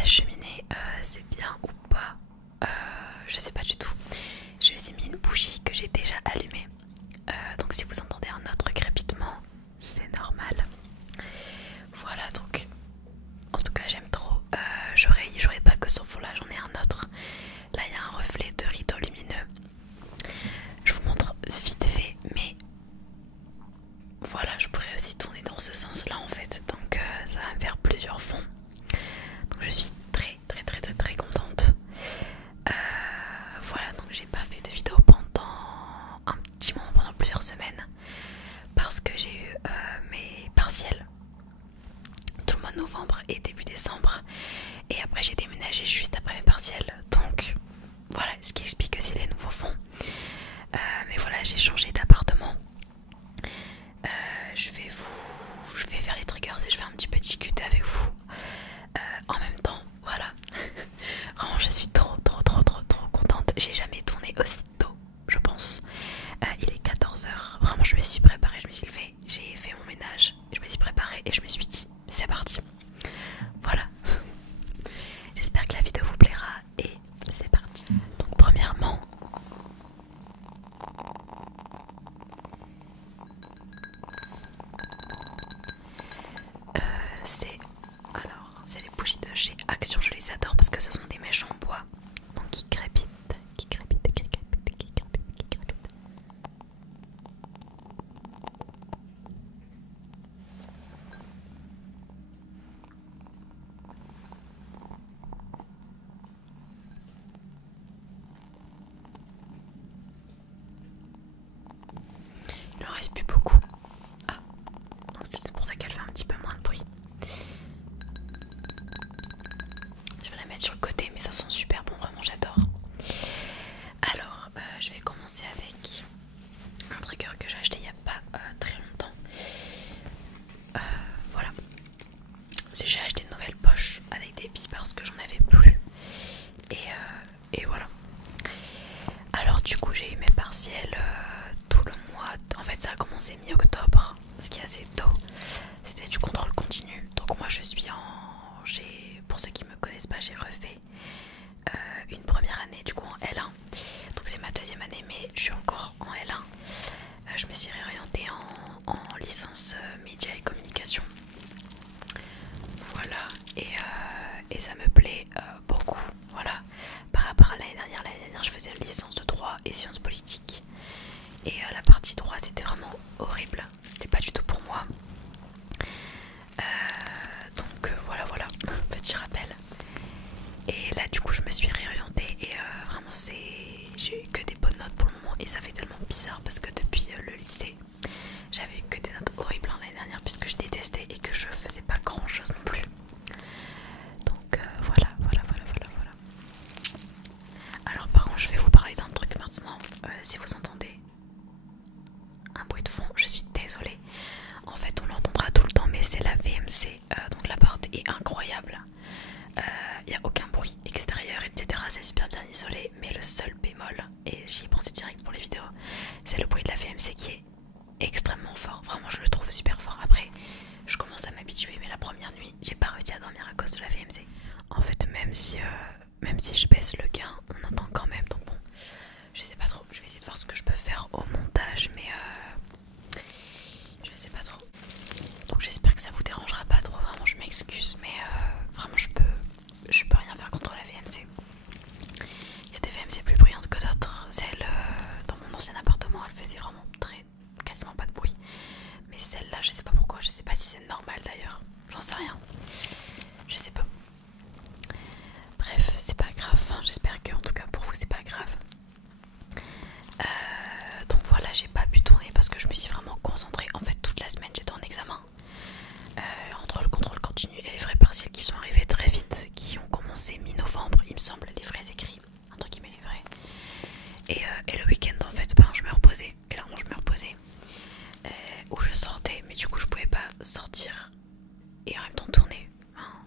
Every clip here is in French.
la cheminée, c'est bien ou pas? Je sais pas du tout. Je vous ai mis une bougie que j'ai déjà allumée. Donc si vous entendez un autre crépitement, c'est normal. Voilà, donc en tout cas j'aime trop. J'aurais pas que ce fond là, j'en ai un autre. Là il y a un reflet de rideau lumineux. Je vous montre vite fait, mais voilà, je pourrais aussi tourner dans ce sens là en fait. Donc ça va me faire plusieurs fonds. Donc je suis très contente. Voilà, donc j'ai pas fait de vidéo pendant un petit moment, pendant plusieurs semaines, parce que j'ai eu mes partiels tout le mois de novembre et début décembre, et après j'ai déménagé juste après mes partiels, donc voilà, ce qui explique aussi les nouveaux fonds. Mais voilà, j'ai changé d'appartement. Je vais faire les triggers et je vais un petit peu discuter avec vous en même temps. Voilà. Vraiment, je suis trop contente. J'ai jamais tourné aussi tôt, je pense. Il est 14 h. Vraiment, je me suis préparée, je me suis levée, j'ai fait mon ménage, je me suis préparée et je me suis dit, c'est parti. Voilà. J'espère que la vidéo vous plaira et c'est parti. Donc, premièrement, c'est les bougies de chez Action, je les adore parce que ce sont des mèches en bois, donc qui crépitent. Il en reste plus beaucoup. Ah, c'est pour ça qu'elle fait un petit peu moins de bruit. Je vais la mettre sur le côté, mais ça sent super bon, vraiment j'adore. Alors, je vais commencer avec un trigger que j'ai acheté il n'y a pas très longtemps. Voilà. J'ai acheté une nouvelle poche avec des billes parce que j'en avais plus. Et voilà. Alors du coup j'ai eu mes partiels tout le mois. En fait ça a commencé mi-octobre, ce qui est assez tôt. C'était du contrôle continu. Donc moi je suis pour ceux qui me connaissent pas, j'ai refait une première année du coup en L1. Donc c'est ma deuxième année, mais je suis encore en L1. Je me suis réorientée en licence média et communication. Voilà, et ça me plaît beaucoup. Voilà, par rapport à l'année dernière, je faisais une licence de droit et sciences politiques. Et la partie droit c'était vraiment horrible, c'était pas du tout pour moi. Donc voilà, petit rappel. Et là du coup je me suis réorientée et vraiment j'ai eu que des bonnes notes pour le moment. Et ça fait tellement bizarre parce que depuis le lycée j'avais eu que des notes horribles l'année dernière, puisque je détestais et que je faisais pas grand chose non plus. Donc voilà. Alors par contre je vais vous parler d'un truc maintenant. Si vous entendez un bruit de fond, je suis désolée. En fait on l'entendra tout le temps, mais c'est la VMC. Donc l'appart est incroyable. Il n'y a aucun bruit extérieur, etc. C'est super bien isolé. Mais le seul bémol, et j'y ai pensé direct pour les vidéos, c'est le bruit de la VMC qui est extrêmement fort. Vraiment je le trouve super fort. Après je commence à m'habituer, mais la première nuit j'ai pas réussi à dormir à cause de la VMC. En fait même si je baisse le gain, on entend quand même. Donc bon, je sais pas trop, je vais essayer de voir ce que je peux faire au montage, mais je sais pas trop. Donc j'espère que ça vous dérangera pas trop. Vraiment je m'excuse, mais vraiment je peux rien faire contre la VMC. Il y a des VMC plus bruyantes que d'autres. Celle dans mon ancien appartement, elle faisait vraiment quasiment pas de bruit. Mais celle-là, je sais pas pourquoi. Je sais pas si c'est normal d'ailleurs. J'en sais rien. Je sais pas. Bref, c'est pas grave. Enfin, j'espère que en tout cas pour vous c'est pas grave. Donc voilà, j'ai pas pu tourner parce que je me suis vraiment concentrée. En fait, toute la semaine j'étais en examen. Entre le contrôle continu et les vrais partiels qui sont arrivés très vite, qui ont commencé mi-novembre, il me semble, les vrais écrits, entre guillemets les vrais. Et le week-end en fait, je me reposais, clairement je me reposais, où je sortais, mais du coup je pouvais pas sortir et en même temps tourner.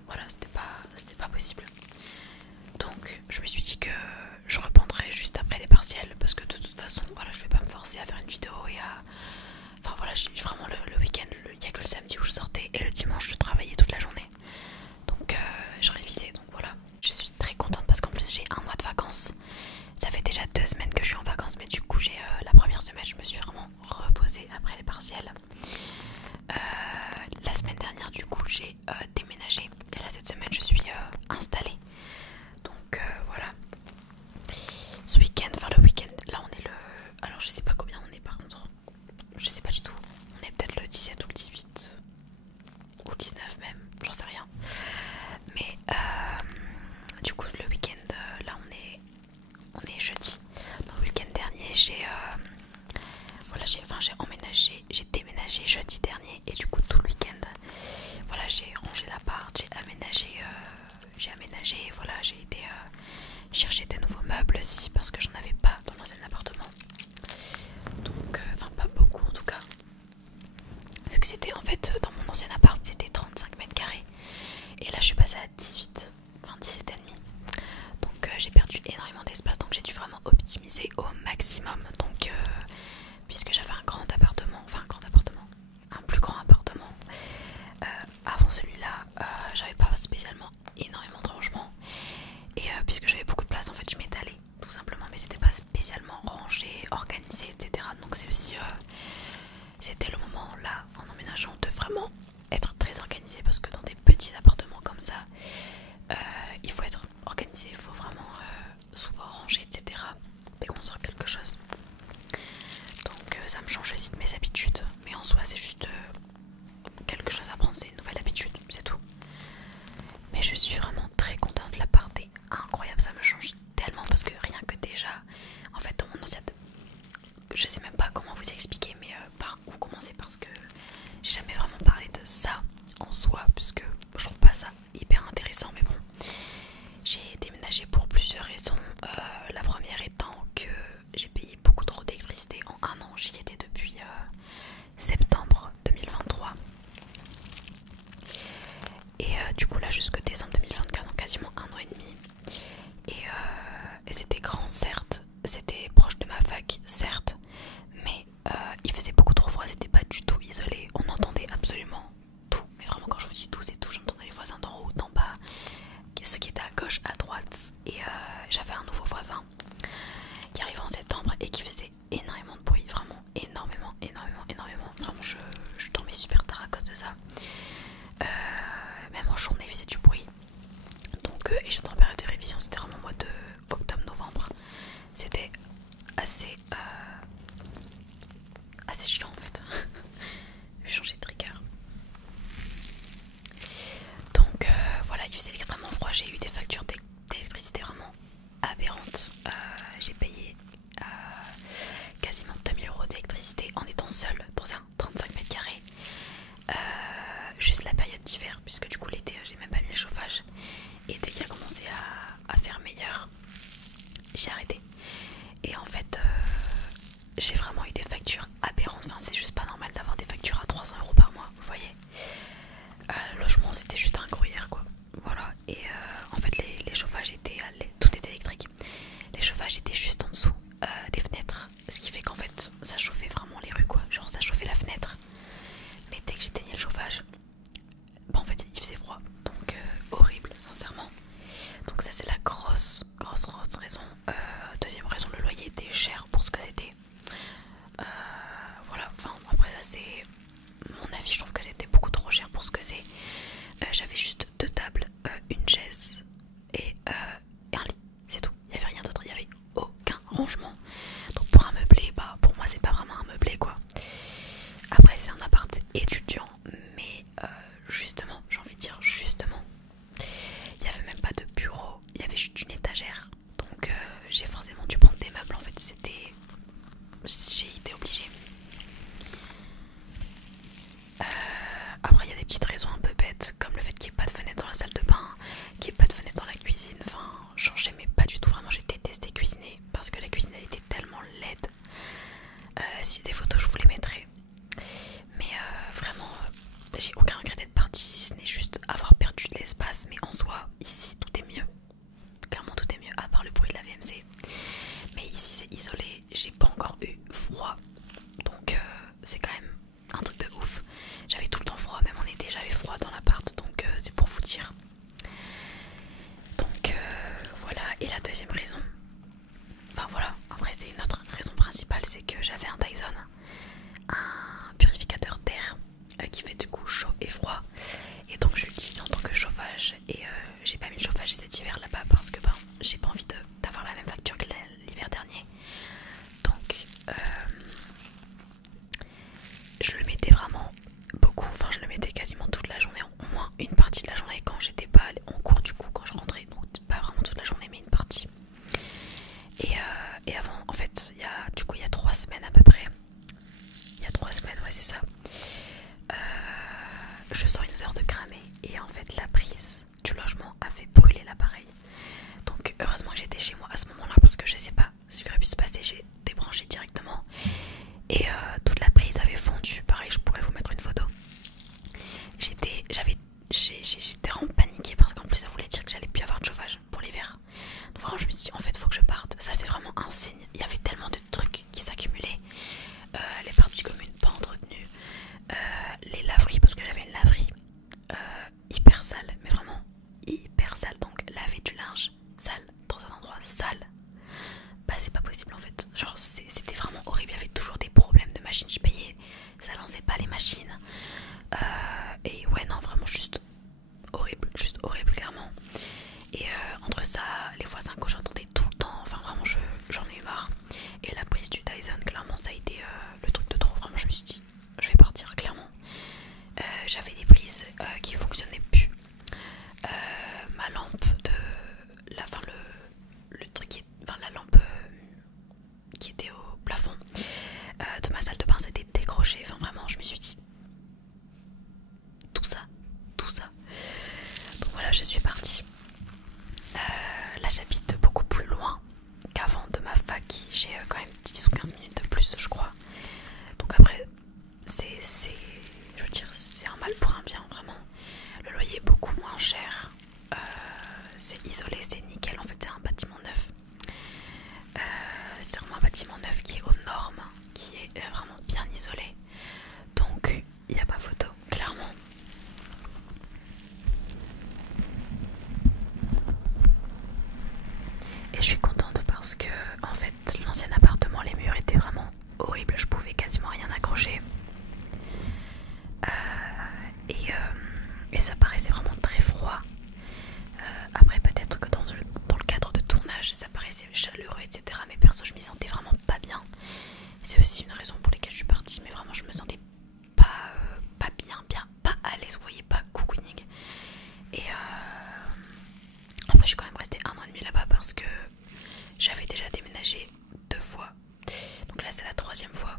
Voilà, c'était pas possible. Donc je me suis dit que je reprendrais juste après les partiels, parce que de toute façon, voilà, je vais pas me forcer à faire une vidéo et à... Enfin voilà, j'ai vraiment le week-end, il y a que le samedi où je sortais et le dimanche je travaillais toute la journée. Donc je révisais, donc voilà. déménagé, voilà, j'ai été chercher des nouveaux meubles aussi parce que j'en avais pas dans l'ancien appartement. Donc, enfin pas beaucoup en tout cas. Vu que c'était en fait dans mon ancien appart c'était 35 mètres carrés. Et là je suis passée à 18, enfin 17 et demi. Donc j'ai perdu énormément d'espace, donc j'ai dû vraiment optimiser au maximum. Donc puisque j'avais un grand appartement, enfin un grand appartement, un plus grand appartement. Avant celui-là, j'avais pas spécialement énormément de rangement. Et puisque j'avais beaucoup de place, en fait je m'étalais tout simplement, mais c'était pas spécialement rangé, organisé, etc. Donc c'est aussi c'était le moment là en emménageant de vraiment être très organisé, parce que dans des petits appartements comme ça il faut être organisé, il faut vraiment souvent ranger, etc. dès qu'on sort quelque chose. Donc ça me change aussi de mes habitudes, mais en soi c'est juste quelque chose à prendre, c'est une nouvelle habitude, c'est tout. Mais je suis vraiment très contente, l'appart est incroyable, ça me change tellement parce que rien que déjà, en fait dans mon ancien, je sais même pas comment vous expliquer, mais par où commencer, parce que j'ai jamais vraiment parlé de ça en soi, puisque je trouve pas ça hyper intéressant, mais bon. J'ai déménagé pour plusieurs raisons. La première étant que j'ai payé beaucoup trop d'électricité en un an. J'y étais depuis septembre 2023. Et du coup là jusque décembre 2024, donc quasiment un an et demi. Et c'était grand certes, c'était proche de ma fac certes, mais il faisait beaucoup trop froid, c'était pas du tout isolé. On entendait absolument tout, mais vraiment quand je vous dis tout c'est tout. J'entendais les voisins d'en haut, d'en bas, ceux qui étaient à gauche, à droite. Et j'avais un nouveau voisin qui arrivait en septembre et qui faisait énormément de bruit, vraiment énormément. Vraiment je dormais super tard à cause de ça. Même en journée il faisait du bruit. Donc et j'étais en période de révision, c'était vraiment mois de octobre-novembre. C'était assez chiant en fait. Je vais changer de trigger. Donc voilà, il faisait extrêmement froid, j'ai eu des factures d'électricité vraiment aberrantes. J'ai payé quasiment 2000 € d'électricité en étant seule dans un 35 mètres carrés. Juste la période d'hiver, puisque du coup l'été j'ai même pas mis le chauffage. Et dès qu'il a commencé à faire meilleur, j'ai arrêté. Et en fait j'ai vraiment eu des factures aberrantes. Enfin c'est juste pas normal d'avoir des factures à 300 € par mois, vous voyez. Le logement c'était juste un gruyère quoi. Voilà. Et en fait les chauffages étaient, tout était électrique. Les chauffages étaient juste en dessous des fenêtres, ce qui fait qu'en fait ça chauffait vraiment les rues quoi. Genre ça chauffait la fenêtre. Mais dès que j'éteignais le chauffage, bah en fait il faisait froid. Donc horrible sincèrement. Donc ça c'est la grosse raison. Deuxième raison, le loyer était cher pour ce que c'était. Voilà, enfin après ça c'est mon avis, je trouve que c'était beaucoup trop cher pour ce que c'est. J'avais juste 2 tables, une chaise et un lit, c'est tout. Il n'y avait rien d'autre, il n'y avait aucun rangement. Donc pour un meublé, bah pour moi c'est pas vraiment un meublé quoi. Après c'est un appart étudiant, mais justement, j'ai envie de dire justement, il n'y avait même pas de bureau, il y avait juste une étagère. Donc j'ai forcément dû prendre des meubles en fait, j'ai été obligée. Après il y a des petites raisons un peu bêtes, comme le fait qu'il n'y ait pas de fenêtre dans la salle de bain, qu'il n'y ait pas de fenêtre dans la cuisine. Enfin genre j'aimais pas du tout, vraiment j'ai détesté cuisiner parce que la cuisine elle était tellement laide. Si j'ai des photos je vous les mettrai. Mais vraiment j'ai aucun regret d'être partie, si ce n'est juste avoir perdu de l'espace. Mais en soi ici tout est mieux, clairement tout est mieux à part le bruit de la VMC. Mais ici c'est isolé, j'ai pas encore eu froid. Donc c'est quand même un truc de ouf. J'avais tout le temps froid, même en été j'avais froid dans l'appart. Donc c'est pour vous dire. Donc voilà. Et la deuxième raison, enfin voilà, après c'est une autre raison principale, c'est que j'avais un Dyson, un purificateur d'air qui fait du coup chaud et froid. Et donc je l'utilise en tant que chauffage. Et j'ai pas mis le chauffage cet hiver là-bas parce que ben j'ai pas envie d'avoir la même facture que l'hiver dernier. Donc je le mettais vraiment beaucoup, enfin je le mettais quasiment toute la journée, au moins une partie de la journée quand j'étais pas en cours du coup, quand je rentrais, donc pas vraiment toute la journée mais une partie. Et avant, en fait, il y a 3 semaines à peu près, il y a 3 semaines, ouais c'est ça, je sens une odeur de cramé et en fait la prise du logement a fait brûler l'appareil. projet. Et ça paraissait vraiment très froid. Après peut-être que dans le cadre de tournage ça paraissait chaleureux etc. Mais perso je m'y sentais vraiment pas bien. C'est aussi une raison pour laquelle je suis partie. Mais vraiment je me sentais pas bien, pas à l'aise. Vous voyez, pas cocooning. Et après je suis quand même restée 1 an et demi là-bas parce que j'avais déjà déménagé 2 fois. Donc là c'est la 3e fois.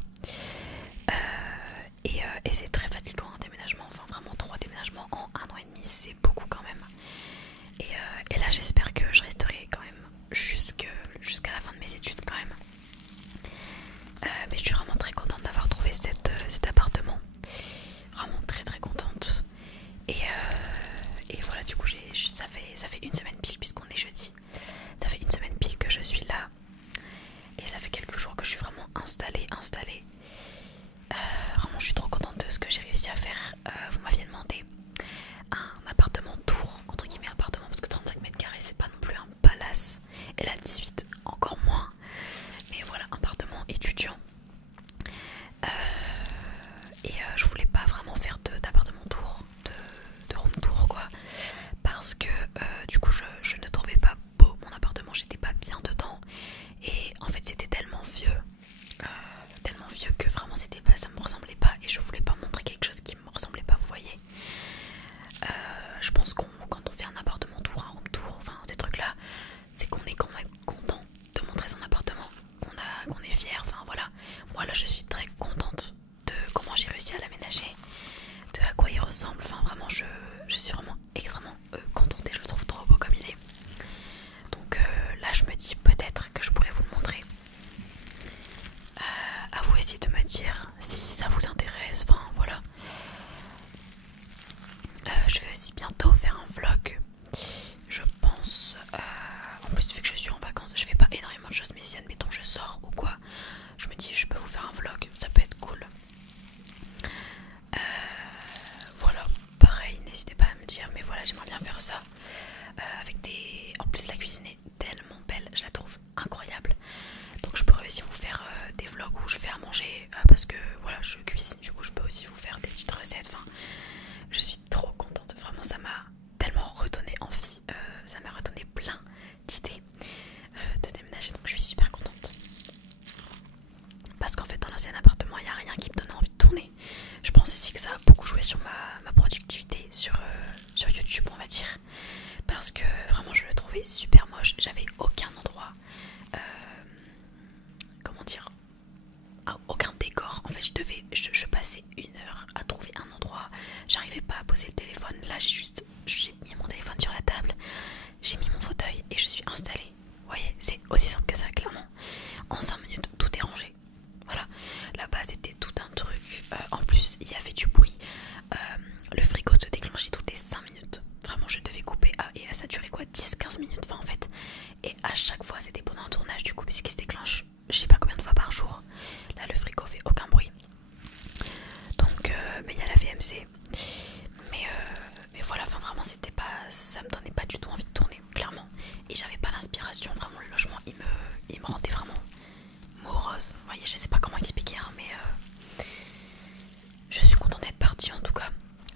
Et c'est très fatigant un déménagement. Enfin vraiment 3 déménagements en 1 an et demi c'est beaucoup quand même. Et là j'espère que je resterai quand même jusqu'à la fin de mes études quand même. Mais je suis vraiment très contente d'avoir trouvé cet appartement. Vraiment très très contente. Et voilà, du coup ça fait 1 semaine pile puisqu'on est jeudi. Ça fait 1 semaine pile que je suis là. Et ça fait quelques jours que je suis vraiment installée. Vraiment je suis trop contente de ce que j'ai réussi à faire. Vous m'aviez demandé un appartement tour, entre guillemets appartement, parce que 35 mètres carrés c'est pas non plus un palace. Et là 18 encore moins. Mais voilà, appartement étudiant. Je voulais pas vraiment faire d'appartement tour, de room tour quoi. Parce que du coup je ne trouvais pas beau mon appartement, j'étais pas bien dedans. Et en fait c'était tellement vieux que vraiment ça me ressemblait pas. Et je voulais pas montrer quelque chose qui me ressemblait pas, vous voyez. Je pense quand on fait un appartement tour, un room tour, enfin ces trucs là, c'est qu'on est quand même content de montrer son appartement, qu'on est fier, enfin voilà. Moi là je suis très contente de comment j'ai réussi à l'aménager, de à quoi il ressemble, enfin vraiment je suis vraiment extrêmement contente et je le trouve trop beau comme il est. Donc là je me dis peut-être que je pourrais vous le montrer. À vous essayer de me dire si ça vous intéresse, enfin voilà. Je vais aussi bientôt faire un vlog, je pense. En plus vu que je suis en vacances, je fais pas énormément de choses, mais si admettons je sors ou quoi, je me dis je peux vous faire un vlog, ça peut être cool. Voilà, pareil, n'hésitez pas à me dire, mais voilà j'aimerais bien faire ça. Avec des... En plus la cuisine est tellement belle, je la trouve incroyable. Donc je pourrais aussi vous faire des vlogs où je fais à manger, parce que voilà je cuisine, du coup je peux aussi vous faire des petites recettes. Enfin, je suis trop contente, vraiment ça m'a tellement redonné envie, ça m'a redonné plein d'idées de déménager, donc je suis super contente. Parce qu'en fait dans l'ancien appartement il n'y a rien qui me donne envie de tourner. Je pense aussi que ça a beaucoup joué sur ma productivité sur YouTube on va dire. Parce que vraiment je le trouvais super moche, j'avais aucun endroit, comment dire, aucun décor. En fait je passais 1 heure à trouver un endroit, j'arrivais pas à poser le téléphone. Là j'ai mis mon téléphone sur la table, j'ai mis mon fauteuil et je suis installée. Vous voyez, c'est aussi simple que ça clairement. En 5 minutes tout est rangé. Voilà, là-bas c'était tout un truc. En plus il y avait du bruit, le frigo se déclenchait toutes les 5 minutes. Vraiment je devais couper et ça durait quoi, 10-15 minutes, enfin en fait. Et à chaque fois c'était pendant un tournage du coup, puisqu'il se déclenche je sais pas combien de fois par jour. Là le frigo fait aucun bruit. Donc mais il y a la VMC. Mais voilà, enfin vraiment c'était pas, ça me donnait pas du tout envie de tourner clairement. Et j'avais pas l'inspiration, vraiment le logement il me rendait vraiment morose. Vous voyez, je sais pas comment expliquer hein, mais je suis contente d'être partie en tout cas.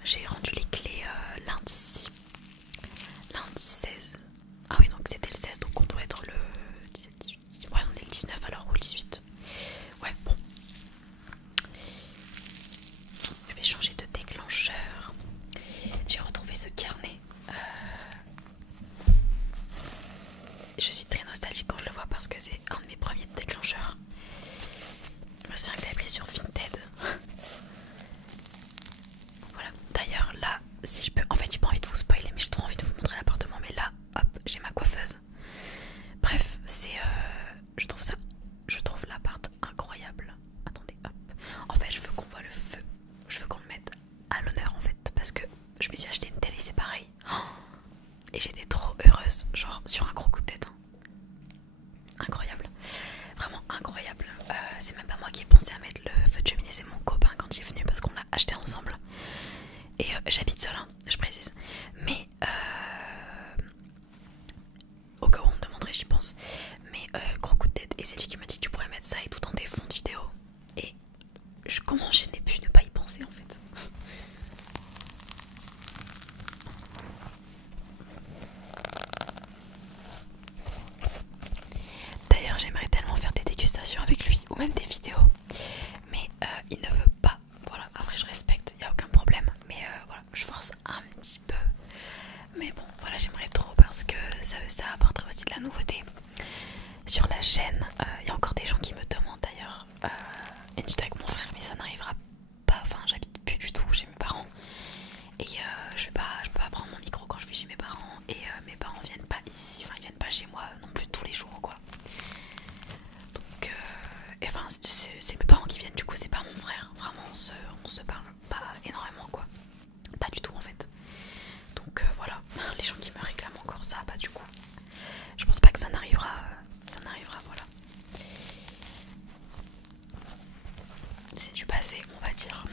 J'ai rendu les clés lundi 16. Ah oui donc c'était le 16, donc on doit être le 18. Ouais on est le 19 alors, ou le 18. Ouais bon. Je vais changer de déclencheur. J'ai retrouvé ce carnet. Je suis très nostalgique quand je le vois parce que c'est un de mes premiers déclencheurs. Je me souviens que je l'avais pris sur Vinted. Voilà, d'ailleurs là, si je peux, en fait j'ai pas envie de vous spoiler mais j'ai trop envie de vous montrer l'appartement. Mais là, hop, j'ai ma coiffeuse. Bref, c'est je trouve l'appart incroyable. Attendez, hop. En fait je veux qu'on voit le feu, je veux qu'on le mette à l'honneur en fait. Parce que je me suis acheté une télé, c'est pareil. Et j'étais trop heureuse, genre sur un gros coup de tête hein. Incroyable, vraiment incroyable. C'est même pas moi qui ai pensé à mettre le feu de cheminée, c'est mon copain quand il est venu parce qu'on l'a acheté ensemble. Et j'habite seule hein, je précise. Mais au cas où on me demanderait j'y pense. Mais gros coup de tête, et c'est lui qui m'a dit que tu pourrais mettre ça et tout dans tes fonds de vidéo. Et comment ça apporterait aussi de la nouveauté sur la chaîne. Il y a encore des gens qui me demandent d'ailleurs une vidéo avec mon frère, mais ça n'arrivera pas. Enfin, j'habite plus du tout chez mes parents et je peux pas prendre mon micro quand je vais chez mes parents, et mes parents viennent pas ici, enfin ils viennent pas chez moi non plus tous les jours quoi. Donc enfin c'est mes parents qui viennent, du coup c'est pas mon frère. Vraiment on se parle pas énormément quoi, pas du tout en fait. Donc voilà, les gens qui me réclament encore ça, bah du coup je pense pas que ça n'arrivera, voilà. C'est du passé on va dire.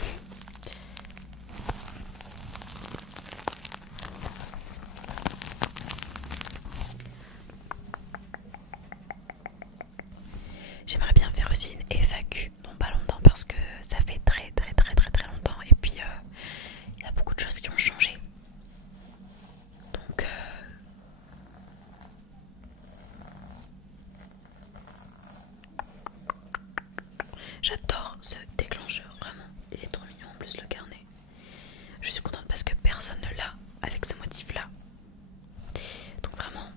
J'aimerais bien faire aussi une FAQ dans pas longtemps parce que ça fait très longtemps, et puis il y a beaucoup de choses qui ont changé. Donc j'adore ce déclencheur, vraiment. Il est trop mignon en plus le carnet. Je suis contente parce que personne ne l'a avec ce motif là. Donc vraiment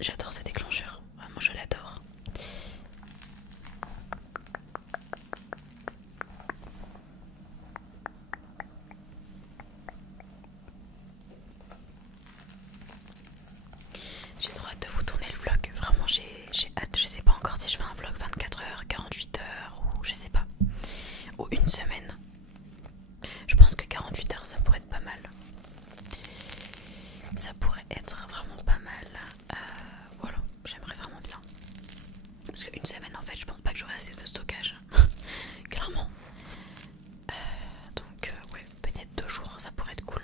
j'adore ce déclencheur, vraiment je l'adore. J'ai trop hâte de vous tourner le vlog, vraiment j'ai hâte. Je sais pas encore si je fais un vlog 24 heures, 48 heures ou je sais pas, ou une semaine. Je pense que 48 heures ça pourrait être pas mal. Ça pourrait être vraiment pas mal. Voilà, j'aimerais vraiment bien. Parce qu'une semaine en fait je pense pas que j'aurai assez de stockage. Clairement. Donc ouais, peut-être 2 jours ça pourrait être cool.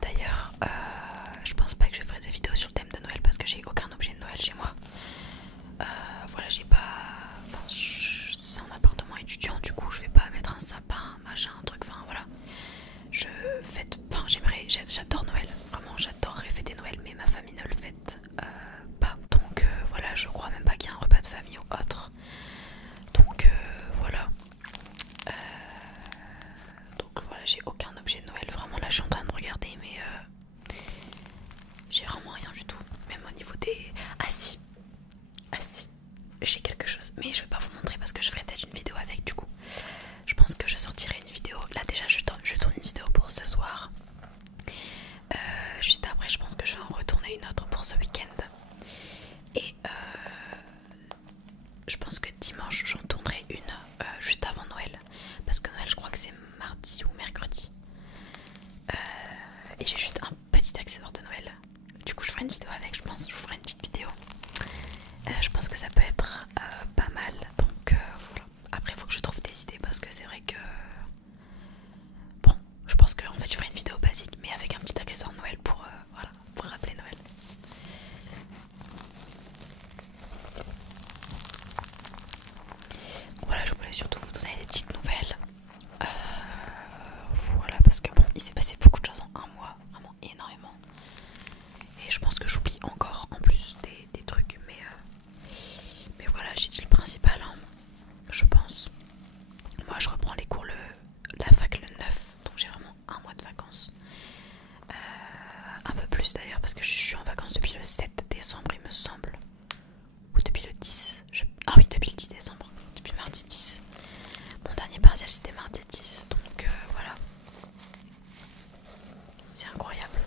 D'ailleurs, je pense pas que je ferai de vidéo sur le thème de Noël parce que j'ai aucun objet de Noël chez moi. Voilà, j'ai pas. Enfin, c'est un appartement étudiant, du coup, je vais pas mettre un sapin, machin, un truc. Enfin, voilà. Enfin, j'adore Noël. Vraiment, j'adorerais fêter Noël, mais ma famille ne le fête pas. Donc, voilà, je crois même pas qu'il y a un repas de famille ou autre. Donc, voilà. Donc voilà, j'ai aucun objet de Noël. Vraiment là je suis en train de regarder, mais j'ai vraiment rien du tout. Même au niveau des... Ah si, j'ai quelque chose, mais je vais pas vous montrer parce que je ferai peut-être une vidéo avec du coup. Je pense que je sortirai une vidéo. Là déjà je tourne une vidéo pour ce soir. Juste après je pense que je vais en retourner une autre pour ce week-end. Et je pense que dimanche j'en tournerai une juste avant Noël. Parce que Noël je crois que c'est mardi ou mercredi. Et j'ai juste un petit accessoire de Noël. Du coup je ferai une vidéo avec, je pense. Je vous ferai une petite vidéo. Je pense que ça peut être pas mal. Donc voilà. Après il faut que je trouve des idées parce que c'est vrai que... Bon, je pense que en fait je ferai une vidéo basique mais avec un petit accessoire Noël pour, voilà, pour rappeler Noël. Voilà, je voulais surtout vous donner des petites nouvelles. Voilà, parce que bon, il s'est passé beaucoup de choses en un mois, vraiment énormément. Et je pense que j'oublie encore en plus des trucs, mais voilà, j'ai dit le principal, hein, je pense. Moi, je reprends les cours la fac le 9, donc j'ai vraiment un mois de vacances. Un peu plus d'ailleurs, parce que je suis en vacances depuis le 7 décembre, il me semble. Ou depuis le 10. Ah oui, depuis le 10 décembre. Depuis mardi 10. Mon dernier partiel c'était mardi 10. Donc voilà. C'est incroyable.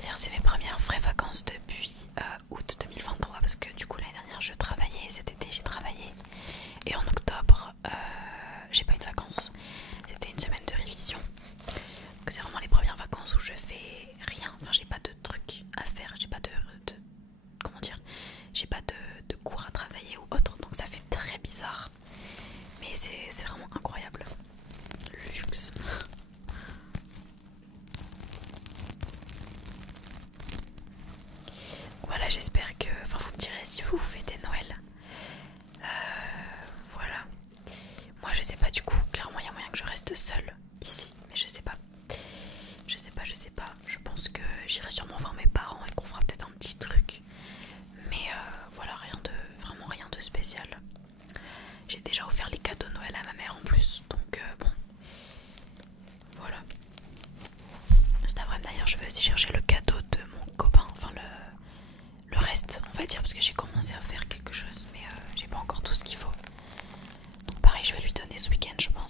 D'ailleurs c'est mes premières vraies vacances depuis août 2023. Parce que du coup l'année dernière je travaillais. Cet été j'ai travaillé. Et en octobre j'ai pas eu de vacances. C'était une semaine de révision. Donc c'est vraiment les premières vacances où je fais rien. Enfin j'ai pas de trucs à faire. J'ai pas de comment dire, j'ai pas de cours à travailler ou autre, donc ça fait très bizarre, mais c'est vraiment incroyable, le luxe. Voilà, j'espère que, enfin vous me direz si vous fêtez Noël. Voilà, moi je sais pas, du coup clairement il y a moyen que je reste seule ici, mais je sais pas, je pense que j'irai sûrement voir mes parents et qu'on fera peut-être un petit truc. Mais voilà, vraiment rien de spécial. J'ai déjà offert les cadeaux de Noël à ma mère en plus. Donc bon, voilà. Cet après-midi d'ailleurs je vais aussi chercher le cadeau de mon copain, enfin le reste on va dire, parce que j'ai commencé à faire quelque chose mais j'ai pas encore tout ce qu'il faut. Donc pareil je vais lui donner ce week-end je pense.